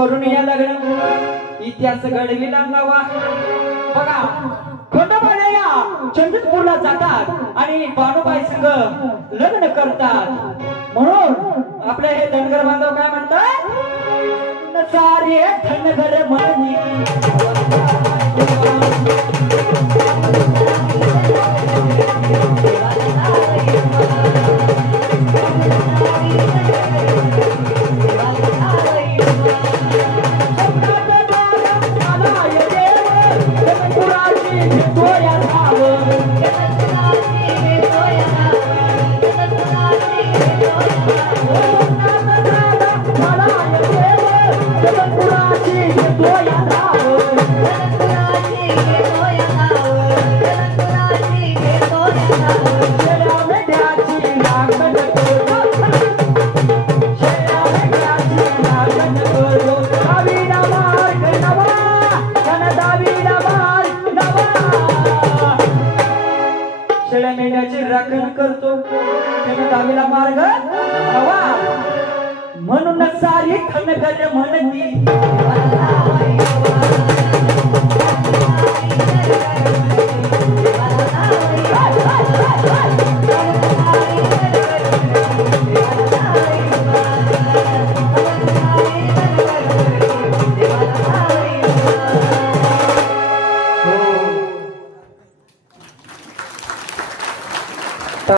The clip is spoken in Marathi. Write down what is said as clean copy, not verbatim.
करून या लग्न इतिहास घडविला नवा बघा खंडोबाया चंद्रपूरला जातात आणि बाणूबाई संग लग्न करतात म्हणून आपले हे धनगर बांधव काय म्हणतात सारे धनगर म्हणी Thank you. घेतो या नाव कुणाची घेतो या नाव कुणाची घेतो या नाव शेळ्या मेंढ्याची लागण करू शेळ्या मेंढ्याची लागण करू दावीला मार्ग नवा जन दावीला मार्ग नवा शेळ्या मेंढ्याची राखण करतो जन दावीला मार्ग नवा म्हणून सारी खणगर म्हणती